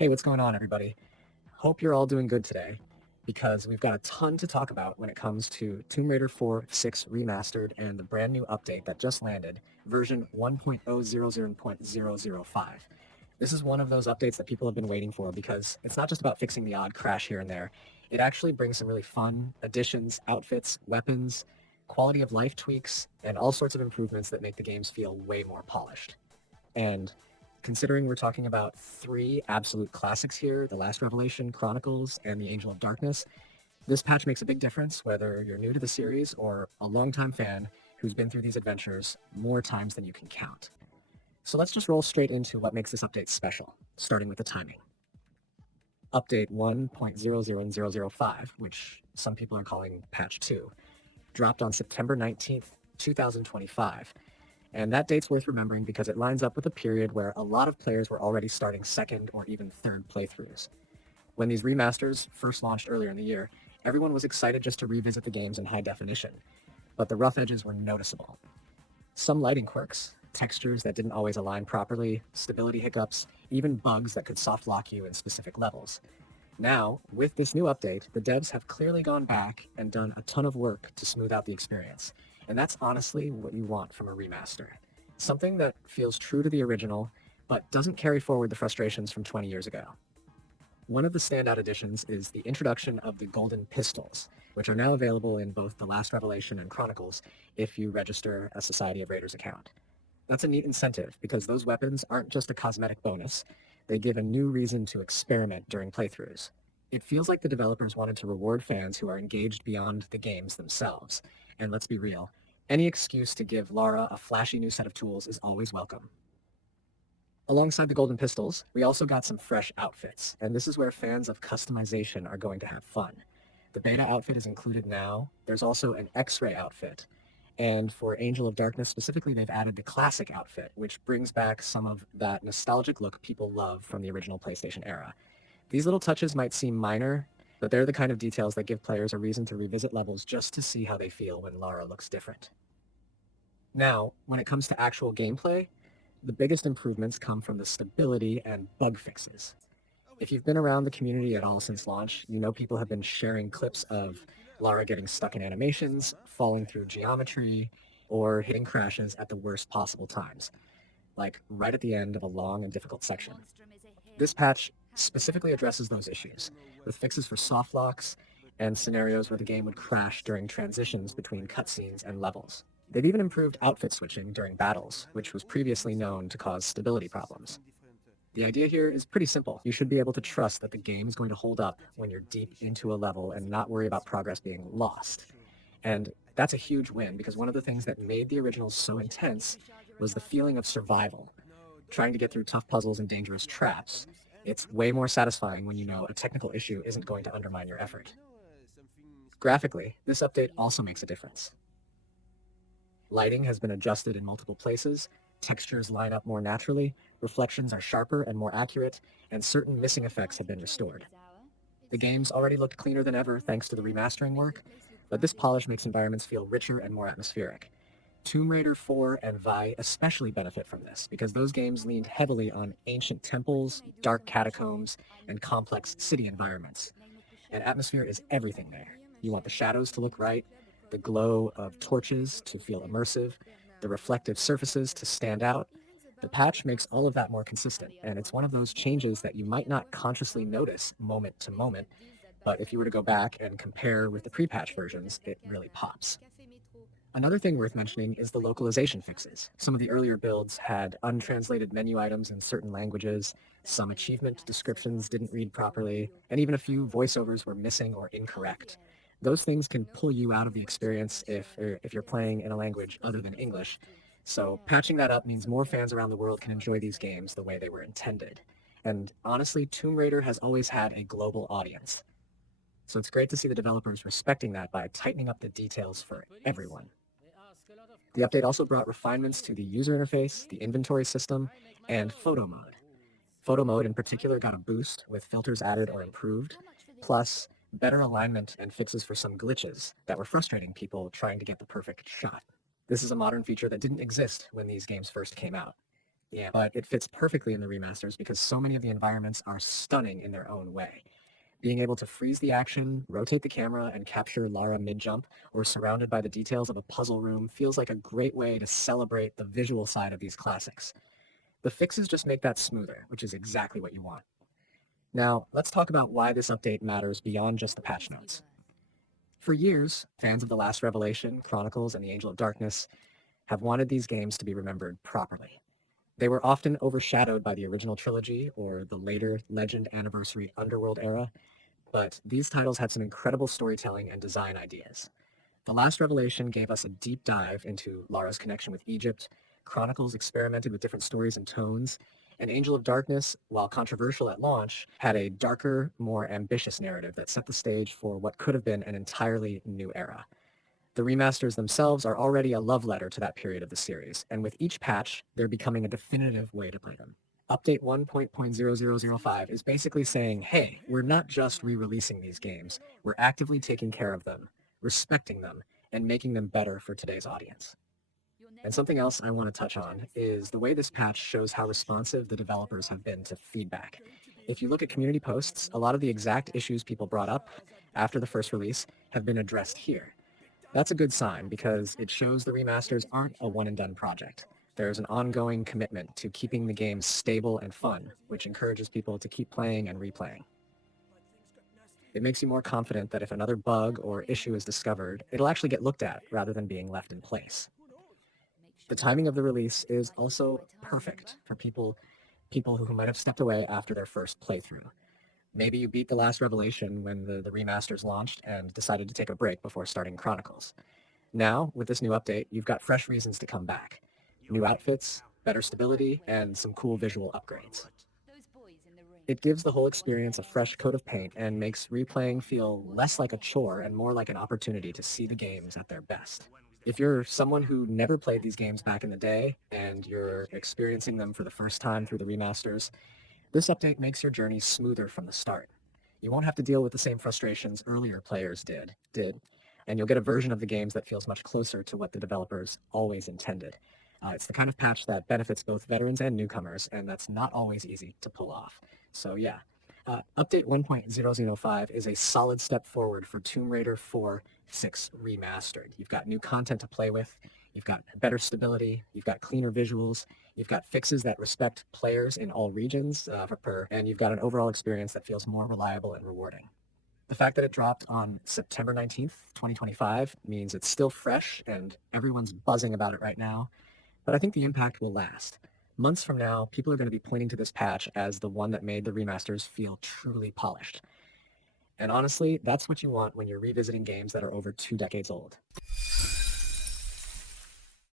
Hey, what's going on, everybody? Hope you're all doing good today because we've got a ton to talk about when it comes to Tomb Raider 4, 6 Remastered and the brand new update that just landed, version 1.000.005. This is one of those updates that people have been waiting for because it's not just about fixing the odd crash here and there. It actually brings some really fun additions, outfits, weapons, quality of life tweaks, and all sorts of improvements that make the games feel way more polished. And considering we're talking about three absolute classics here, The Last Revelation, Chronicles, and The Angel of Darkness, this patch makes a big difference whether you're new to the series or a longtime fan who's been through these adventures more times than you can count. So let's just roll straight into what makes this update special, starting with the timing. Update 1.00005, which some people are calling Patch 2, dropped on September 19th, 2025. And that date's worth remembering because it lines up with a period where a lot of players were already starting second or even third playthroughs. When these remasters first launched earlier in the year, everyone was excited just to revisit the games in high definition, but the rough edges were noticeable. Some lighting quirks, textures that didn't always align properly, stability hiccups, even bugs that could soft lock you in specific levels. Now, with this new update, the devs have clearly gone back and done a ton of work to smooth out the experience. And that's honestly what you want from a remaster. Something that feels true to the original, but doesn't carry forward the frustrations from 20 years ago. One of the standout additions is the introduction of the golden pistols, which are now available in both The Last Revelation and Chronicles if you register a Society of Raiders account. That's a neat incentive because those weapons aren't just a cosmetic bonus, they give a new reason to experiment during playthroughs. It feels like the developers wanted to reward fans who are engaged beyond the games themselves. And let's be real, any excuse to give Lara a flashy new set of tools is always welcome. Alongside the golden pistols, we also got some fresh outfits, and this is where fans of customization are going to have fun. The beta outfit is included now. There's also an X-ray outfit. And for Angel of Darkness specifically, they've added the classic outfit, which brings back some of that nostalgic look people love from the original PlayStation era. These little touches might seem minor, but they're the kind of details that give players a reason to revisit levels just to see how they feel when Lara looks different. Now, when it comes to actual gameplay, the biggest improvements come from the stability and bug fixes. If you've been around the community at all since launch, you know people have been sharing clips of Lara getting stuck in animations, falling through geometry, or hitting crashes at the worst possible times, like right at the end of a long and difficult section. This patch specifically addresses those issues, with fixes for soft locks and scenarios where the game would crash during transitions between cutscenes and levels. They've even improved outfit switching during battles, which was previously known to cause stability problems. The idea here is pretty simple. You should be able to trust that the game is going to hold up when you're deep into a level and not worry about progress being lost. And that's a huge win because one of the things that made the originals so intense was the feeling of survival, trying to get through tough puzzles and dangerous traps. It's way more satisfying when you know a technical issue isn't going to undermine your effort. Graphically, this update also makes a difference. Lighting has been adjusted in multiple places, textures line up more naturally, reflections are sharper and more accurate, and certain missing effects have been restored. The games already looked cleaner than ever thanks to the remastering work, but this polish makes environments feel richer and more atmospheric. Tomb Raider 4 and Vi especially benefit from this because those games leaned heavily on ancient temples, dark catacombs, and complex city environments. And atmosphere is everything there. You want the shadows to look right, the glow of torches to feel immersive, the reflective surfaces to stand out. The patch makes all of that more consistent, and it's one of those changes that you might not consciously notice moment to moment, but if you were to go back and compare with the pre-patch versions, it really pops. Another thing worth mentioning is the localization fixes. Some of the earlier builds had untranslated menu items in certain languages, some achievement descriptions didn't read properly, and even a few voiceovers were missing or incorrect. Those things can pull you out of the experience if you're playing in a language other than English. So patching that up means more fans around the world can enjoy these games the way they were intended. And honestly, Tomb Raider has always had a global audience. So it's great to see the developers respecting that by tightening up the details for everyone. The update also brought refinements to the user interface, the inventory system, and photo mode. Photo mode in particular got a boost with filters added or improved, plus better alignment and fixes for some glitches that were frustrating people trying to get the perfect shot. This is a modern feature that didn't exist when these games first came out. Yeah, but it fits perfectly in the remasters because so many of the environments are stunning in their own way. Being able to freeze the action, rotate the camera, and capture Lara mid-jump, or surrounded by the details of a puzzle room feels like a great way to celebrate the visual side of these classics. The fixes just make that smoother, which is exactly what you want. Now, let's talk about why this update matters beyond just the patch notes. For years, fans of The Last Revelation, Chronicles, and The Angel of Darkness have wanted these games to be remembered properly. They were often overshadowed by the original trilogy or the later Legend Anniversary Underworld era, but these titles had some incredible storytelling and design ideas. The Last Revelation gave us a deep dive into Lara's connection with Egypt. Chronicles experimented with different stories and tones. And Angel of Darkness, while controversial at launch, had a darker, more ambitious narrative that set the stage for what could have been an entirely new era. The remasters themselves are already a love letter to that period of the series, and with each patch, they're becoming a definitive way to play them. Update 1.0005 is basically saying, hey, we're not just re-releasing these games, we're actively taking care of them, respecting them, and making them better for today's audience. And something else I want to touch on is the way this patch shows how responsive the developers have been to feedback. If you look at community posts, a lot of the exact issues people brought up after the first release have been addressed here. That's a good sign because it shows the remasters aren't a one-and-done project. There's an ongoing commitment to keeping the game stable and fun, which encourages people to keep playing and replaying. It makes you more confident that if another bug or issue is discovered, it'll actually get looked at rather than being left in place. The timing of the release is also perfect for people who might have stepped away after their first playthrough. Maybe you beat The Last Revelation when the remasters launched and decided to take a break before starting Chronicles. Now, with this new update, you've got fresh reasons to come back. New outfits, better stability, and some cool visual upgrades. It gives the whole experience a fresh coat of paint and makes replaying feel less like a chore and more like an opportunity to see the games at their best. If you're someone who never played these games back in the day and you're experiencing them for the first time through the remasters, this update makes your journey smoother from the start. You won't have to deal with the same frustrations earlier players did, and you'll get a version of the games that feels much closer to what the developers always intended. It's the kind of patch that benefits both veterans and newcomers, and that's not always easy to pull off. So yeah, update 1.005 is a solid step forward for Tomb Raider 4/6 Remastered. You've got new content to play with, you've got better stability, you've got cleaner visuals, you've got fixes that respect players in all regions, and you've got an overall experience that feels more reliable and rewarding. The fact that it dropped on September 19th, 2025 means it's still fresh and everyone's buzzing about it right now, but I think the impact will last. Months from now, people are going to be pointing to this patch as the one that made the remasters feel truly polished. And honestly, that's what you want when you're revisiting games that are over 2 decades old.